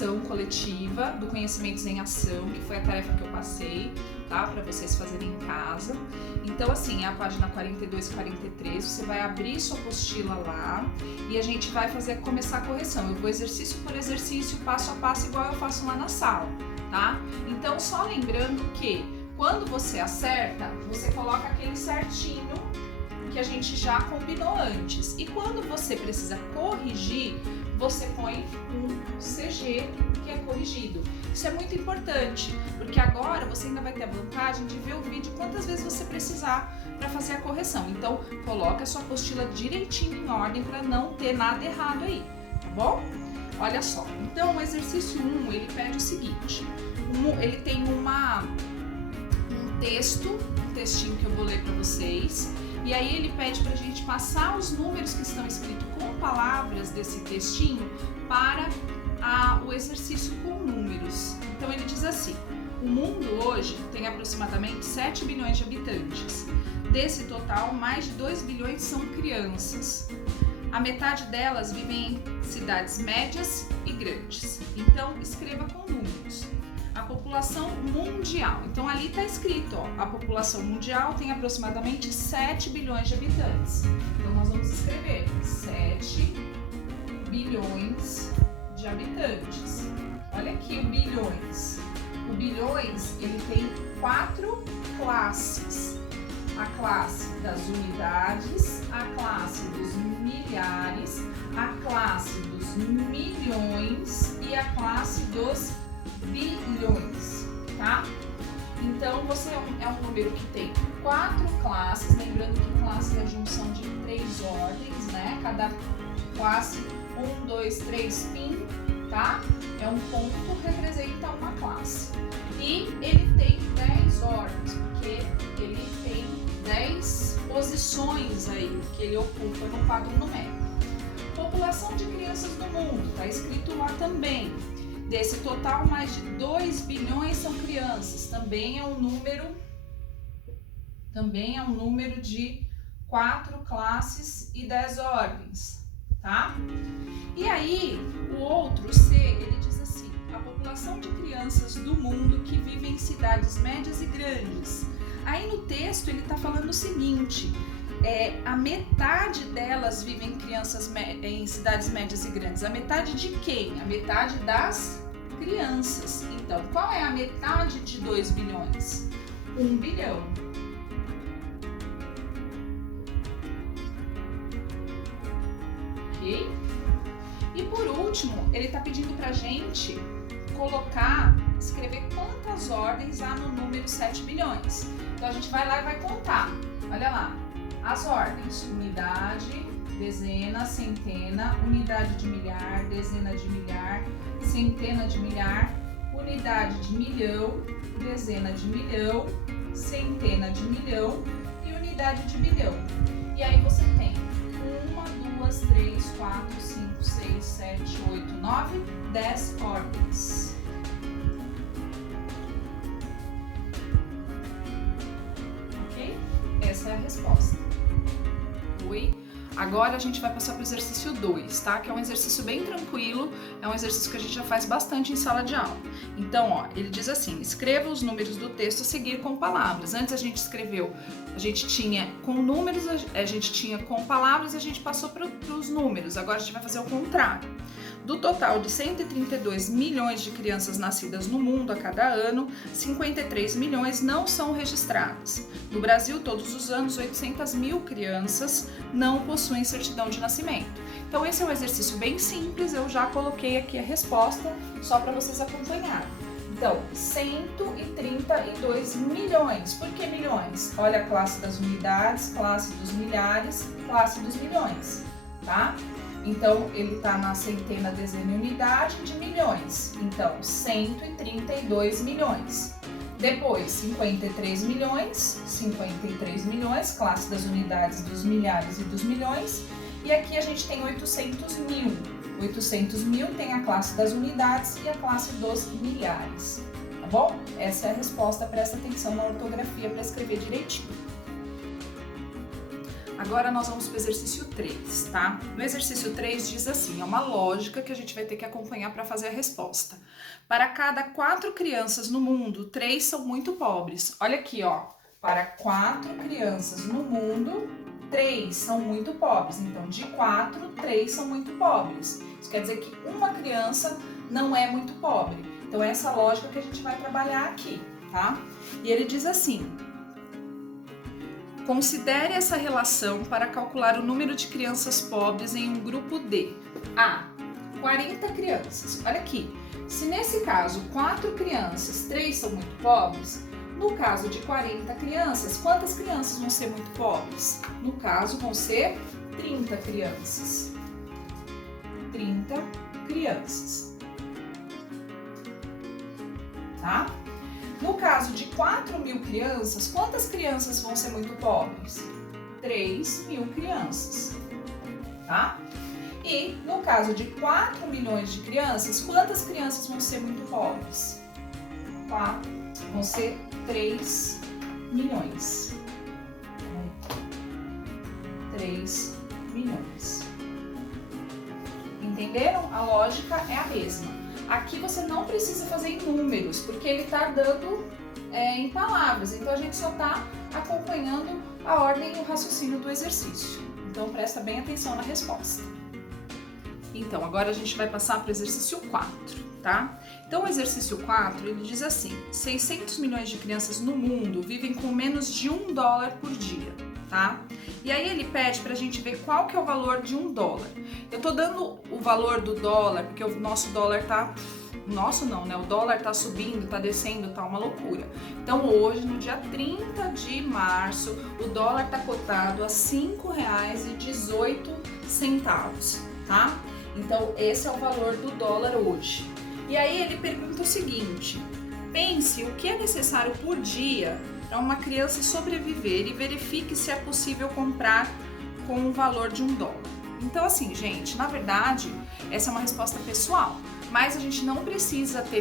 ação coletiva do Conhecimentos em Ação, que foi a tarefa que eu passei, tá? Para vocês fazerem em casa. Então, assim, é a página 42 e 43, você vai abrir sua apostila lá e a gente vai começar a correção. Eu vou exercício por exercício, passo a passo, igual eu faço lá na sala, tá? Então, só lembrando que quando você acerta, você coloca aquele certinho que a gente já combinou antes. E quando você precisa corrigir, você põe um CG que é corrigido. Isso é muito importante, porque agora você ainda vai ter a vantagem de ver o vídeo quantas vezes você precisar para fazer a correção. Então, coloca a sua apostila direitinho em ordem para não ter nada errado aí, tá bom? Olha só, então o exercício 1, ele pede o seguinte, ele tem um textinho que eu vou ler para vocês, e aí ele pede para a gente passar os números que estão escritos com palavras desse textinho para o exercício com números. Então ele diz assim: o mundo hoje tem aproximadamente 7 bilhões de habitantes. Desse total, mais de 2 bilhões são crianças. A metade delas vivem em cidades médias e grandes. Então escreva com números. A população mundial. Então ali está escrito, ó, a população mundial tem aproximadamente 7 bilhões de habitantes. Então nós vamos escrever 7 bilhões de habitantes. Olha aqui o bilhões. O bilhões, ele tem 4 classes. A classe das unidades, a classe dos milhares, a classe dos milhões e a classe dos bilhões, tá? Então, você é um número que tem 4 classes, lembrando que classe é a junção de 3 ordens, né? Cada classe, 1, 2, 3, fim, tá? É um ponto, representa uma classe. E ele tem 10 ordens, porque ele tem 10 posições aí que ele ocupa no quadro numérico. População de crianças no mundo, tá escrito lá também. Desse total, mais de 2 bilhões são crianças. Também é um número de 4 classes e 10 ordens, tá? E aí, o outro, C, ele diz assim: a população de crianças do mundo que vivem em cidades médias e grandes. Aí no texto ele está falando o seguinte: a metade delas vivem em cidades médias e grandes. A metade de quem? A metade das crianças. Então, qual é a metade de 2 bilhões? 1 bilhão. Ok? E por último, ele está pedindo pra gente escrever quantas ordens há no número 7 bilhões. Então a gente vai lá e vai contar. Olha lá, as ordens: unidade, dezena, centena, unidade de milhar, dezena de milhar, centena de milhar, unidade de milhão, dezena de milhão, centena de milhão e unidade de bilhão. E aí você tem 1, 2, 3, 4, 5, 6, 7, 8, 9, 10 ordens. Ok? Essa é a resposta. Oi? Agora a gente vai passar para o exercício 2, tá? Que é um exercício bem tranquilo, é um exercício que a gente já faz bastante em sala de aula. Então, ó, ele diz assim: escreva os números do texto a seguir com palavras. Antes a gente escreveu, a gente tinha com números, a gente tinha com palavras, a gente passou para os números. Agora a gente vai fazer o contrário. Do total de 132 milhões de crianças nascidas no mundo a cada ano, 53 milhões não são registradas. No Brasil, todos os anos, 800 mil crianças não possuem certidão de nascimento. Então esse é um exercício bem simples, eu já coloquei aqui a resposta, só para vocês acompanharem. Então, 132 milhões. Por que milhões? Olha a classe das unidades, classe dos milhares, classe dos milhões, tá? Então, ele está na centena, dezena e unidade de milhões. Então, 132 milhões. Depois, 53 milhões, classe das unidades, dos milhares e dos milhões. E aqui a gente tem 800 mil. 800 mil tem a classe das unidades e a classe dos milhares. Tá bom? Essa é a resposta, presta atenção na ortografia para escrever direitinho. Agora nós vamos para o exercício 3, tá? No exercício 3 diz assim, é uma lógica que a gente vai ter que acompanhar para fazer a resposta. Para cada 4 crianças no mundo, 3 são muito pobres. Olha aqui, ó. Para 4 crianças no mundo, 3 são muito pobres. Então, de 4, 3 são muito pobres. Isso quer dizer que uma criança não é muito pobre. Então, essa é a lógica que a gente vai trabalhar aqui, tá? E ele diz assim: considere essa relação para calcular o número de crianças pobres em um grupo D. A, 40 crianças. Olha aqui, se nesse caso 4 crianças, 3 são muito pobres, no caso de 40 crianças, quantas crianças vão ser muito pobres? No caso, vão ser 30 crianças. 30 crianças. Tá? No caso de 4.000 crianças, quantas crianças vão ser muito pobres? 3.000 crianças, tá? E no caso de 4 milhões de crianças, quantas crianças vão ser muito pobres? 4, vão ser 3 milhões. 3 milhões. Entenderam? A lógica é a mesma. Aqui você não precisa fazer em números, porque ele está dando em palavras. Então, a gente só está acompanhando a ordem e o raciocínio do exercício. Então, presta bem atenção na resposta. Então, agora a gente vai passar para o exercício 4, tá? Então, o exercício 4, ele diz assim: 600 milhões de crianças no mundo vivem com menos de $1 por dia, tá? E aí ele pede pra gente ver qual que é o valor de $1. Eu tô dando o valor do dólar porque o nosso dólar tá... Nosso não, né? O dólar tá subindo, tá descendo, tá uma loucura. Então hoje, no dia 30 de março, o dólar tá cotado a R$ 5,18, tá? Então esse é o valor do dólar hoje. E aí ele pergunta o seguinte: pense o que é necessário por dia para uma criança sobreviver e verifique se é possível comprar com o valor de $1. Então, assim, gente, na verdade, essa é uma resposta pessoal, mas a gente não precisa ter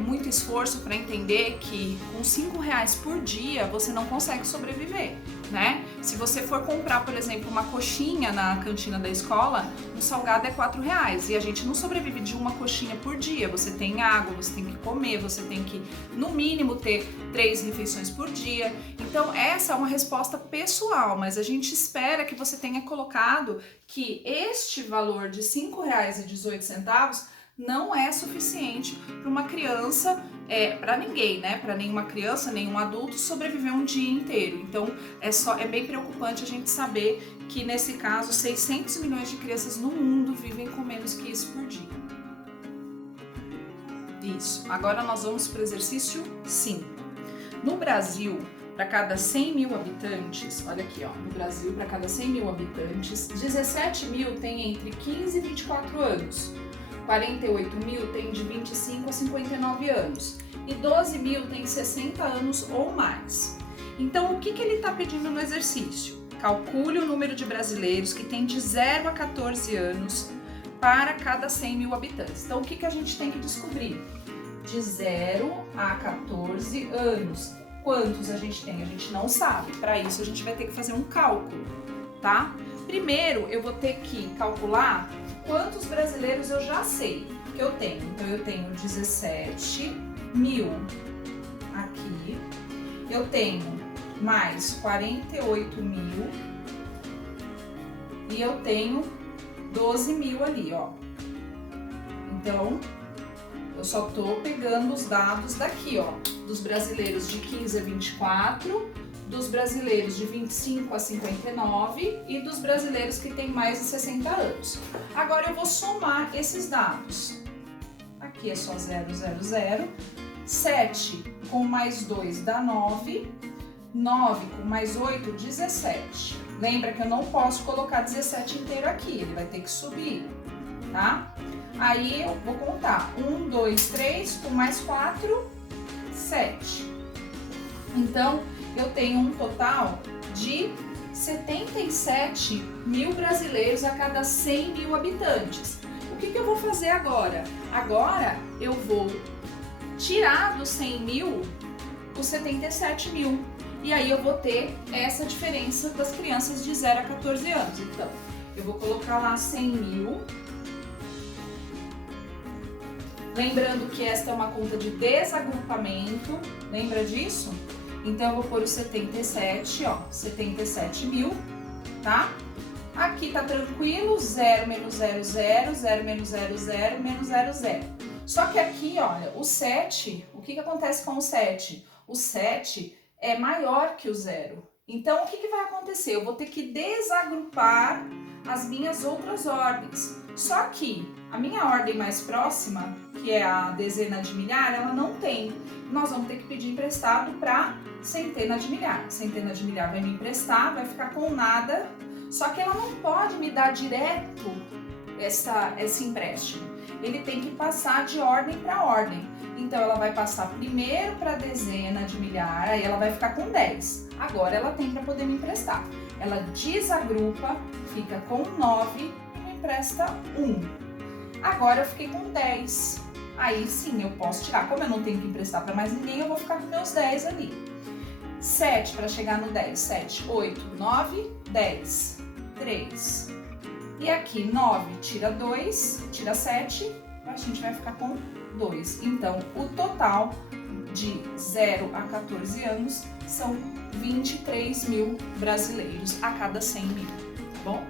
muito esforço para entender que com R$5 por dia você não consegue sobreviver, né? Se você for comprar, por exemplo, uma coxinha na cantina da escola, um salgado é R$4 e a gente não sobrevive de uma coxinha por dia. Você tem água, você tem que comer, você tem que, no mínimo, ter 3 refeições por dia. Então, essa é uma resposta pessoal, mas a gente espera que você tenha colocado que este valor de R$ 5,18 não é suficiente para uma criança, para ninguém, né? Para nenhuma criança, nenhum adulto sobreviver um dia inteiro. Então, é bem preocupante a gente saber que, nesse caso, 600 milhões de crianças no mundo vivem com menos que isso por dia. Isso. Agora nós vamos para o exercício 5. No Brasil, para cada 100 mil habitantes, olha aqui, ó, no Brasil, para cada 100 mil habitantes, 17 mil têm entre 15 e 24 anos. 48 mil tem de 25 a 59 anos e 12 mil tem 60 anos ou mais. Então, o que ele está pedindo no exercício? Calcule o número de brasileiros que tem de 0 a 14 anos para cada 100 mil habitantes. Então, o que a gente tem que descobrir? De 0 a 14 anos. Quantos a gente tem? A gente não sabe. Para isso, a gente vai ter que fazer um cálculo, tá? Primeiro, eu vou ter que calcular quantos brasileiros eu já sei que eu tenho. Então, eu tenho 17 mil aqui, eu tenho mais 48 mil e eu tenho 12 mil ali, ó. Então, eu só tô pegando os dados daqui, ó, dos brasileiros de 15 a 24, dos brasileiros de 25 a 59 e dos brasileiros que têm mais de 60 anos. Agora eu vou somar esses dados. Aqui é só 0, 0, 0. 7 com mais 2 dá 9. 9 com mais 8, 17. Lembra que eu não posso colocar 17 inteiro aqui, ele vai ter que subir, tá? Aí eu vou contar 1, 2, 3, com mais 4, 7. Então, eu tenho um total de 77 mil brasileiros a cada 100 mil habitantes. O que eu vou fazer agora? Agora eu vou tirar dos 100 mil os 77 mil. E aí eu vou ter essa diferença das crianças de 0 a 14 anos. Então, eu vou colocar lá 100 mil. Lembrando que esta é uma conta de desagrupamento, lembra disso? Então, eu vou pôr o 77, ó, 77 mil, tá? Aqui tá tranquilo, 0 menos 0, 0, 0 menos 0, 0, menos 0, 0. Só que aqui, olha, o 7, o que acontece com o 7? O 7 é maior que o 0. Então, o que vai acontecer? Eu vou ter que desagrupar as minhas outras ordens. Só que a minha ordem mais próxima, que é a dezena de milhar, ela não tem. Nós vamos ter que pedir emprestado para centena de milhar. Centena de milhar vai me emprestar, vai ficar com nada, só que ela não pode me dar direto esse empréstimo. Ele tem que passar de ordem para ordem. Então, ela vai passar primeiro para a dezena de milhar, aí ela vai ficar com 10. Agora, ela tem para poder me emprestar. Ela desagrupa, fica com 9 e me empresta 1. Agora, eu fiquei com 10. Aí, sim, eu posso tirar. Como eu não tenho que emprestar para mais ninguém, eu vou ficar com meus 10 ali. 7 para chegar no 10. 7, 8, 9, 10. 3. E aqui, 9 tira 2, tira 7, a gente vai ficar com 2. Então, o total de 0 a 14 anos são 23 mil brasileiros a cada 100 mil, tá bom?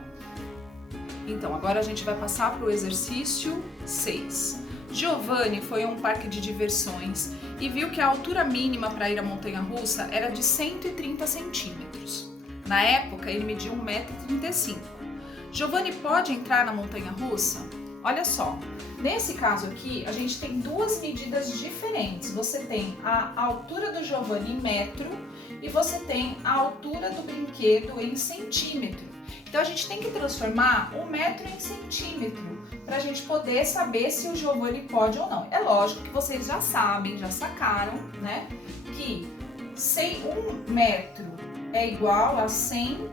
Então, agora a gente vai passar para o exercício 6. Giovanni foi a um parque de diversões e viu que a altura mínima para ir à montanha-russa era de 130 centímetros. Na época, ele mediu 1,35 m. Giovanni pode entrar na montanha-russa? Olha só, nesse caso aqui, a gente tem duas medidas diferentes. Você tem a altura do Giovanni em metro e você tem a altura do brinquedo em centímetro. Então, a gente tem que transformar o metro em centímetro para a gente poder saber se o Giovanni pode ou não. É lógico que vocês já sabem, já sacaram, né, que 1 metro é igual a 100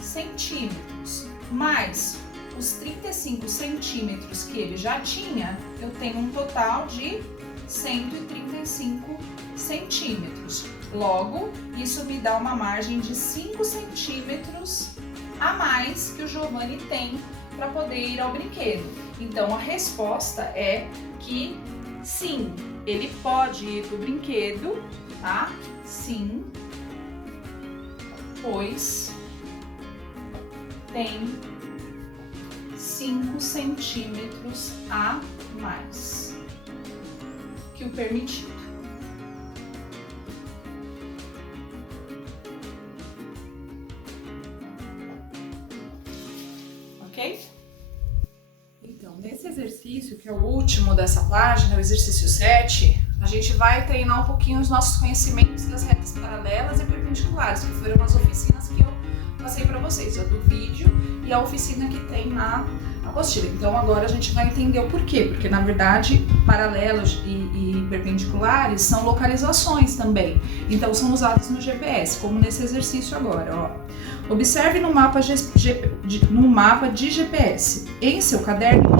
centímetros, mais os 35 centímetros que ele já tinha, eu tenho um total de 135 centímetros. Logo, isso me dá uma margem de 5 centímetros a mais que o Giovanni tem para poder ir ao brinquedo. Então, a resposta é que sim, ele pode ir para o brinquedo, tá? Sim, pois tem 5 centímetros a mais que o permitido. Ok? Então, nesse exercício, que é o último dessa página, o exercício 7, a gente vai treinar um pouquinho os nossos conhecimentos das retas paralelas e perpendiculares, que foram as oficinas que eu passei para vocês, a do vídeo e a oficina que tem na apostila. Então, agora a gente vai entender o porquê, porque na verdade paralelos e perpendiculares são localizações também, então são usados no GPS, como nesse exercício agora, ó. Observe no mapa de GPS. Em seu caderno,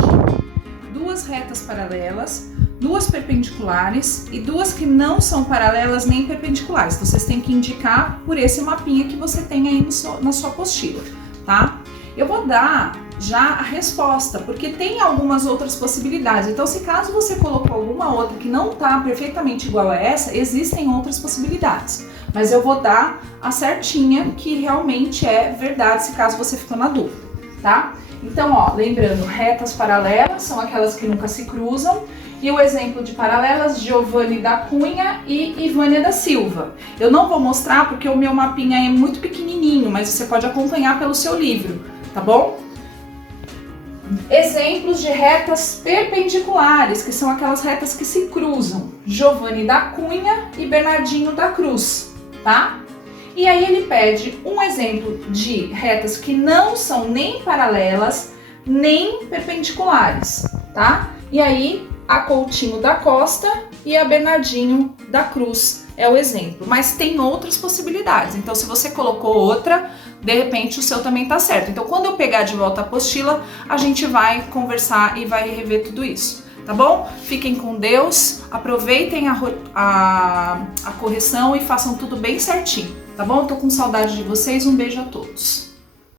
duas retas paralelas, duas perpendiculares e duas que não são paralelas nem perpendiculares. Então, vocês têm que indicar por esse mapinha que você tem aí na sua apostila, tá? Eu vou dar já a resposta, porque tem algumas outras possibilidades. Então, se caso você colocou alguma outra que não está perfeitamente igual a essa, existem outras possibilidades. Mas eu vou dar a certinha que realmente é verdade, se caso você ficou na dúvida, tá? Então, ó, lembrando, retas paralelas são aquelas que nunca se cruzam. E o exemplo de paralelas, Giovanni da Cunha e Ivânia da Silva. Eu não vou mostrar porque o meu mapinha é muito pequenininho, mas você pode acompanhar pelo seu livro, tá bom? Exemplos de retas perpendiculares, que são aquelas retas que se cruzam. Giovanni da Cunha e Bernardinho da Cruz, tá? E aí ele pede um exemplo de retas que não são nem paralelas, nem perpendiculares, tá? E aí a Coutinho da Costa e a Bernardinho da Cruz é o exemplo. Mas tem outras possibilidades, então se você colocou outra, de repente o seu também tá certo. Então quando eu pegar de volta a apostila, a gente vai conversar e vai rever tudo isso, tá bom? Fiquem com Deus, aproveitem a correção e façam tudo bem certinho, tá bom? Eu tô com saudade de vocês, um beijo a todos.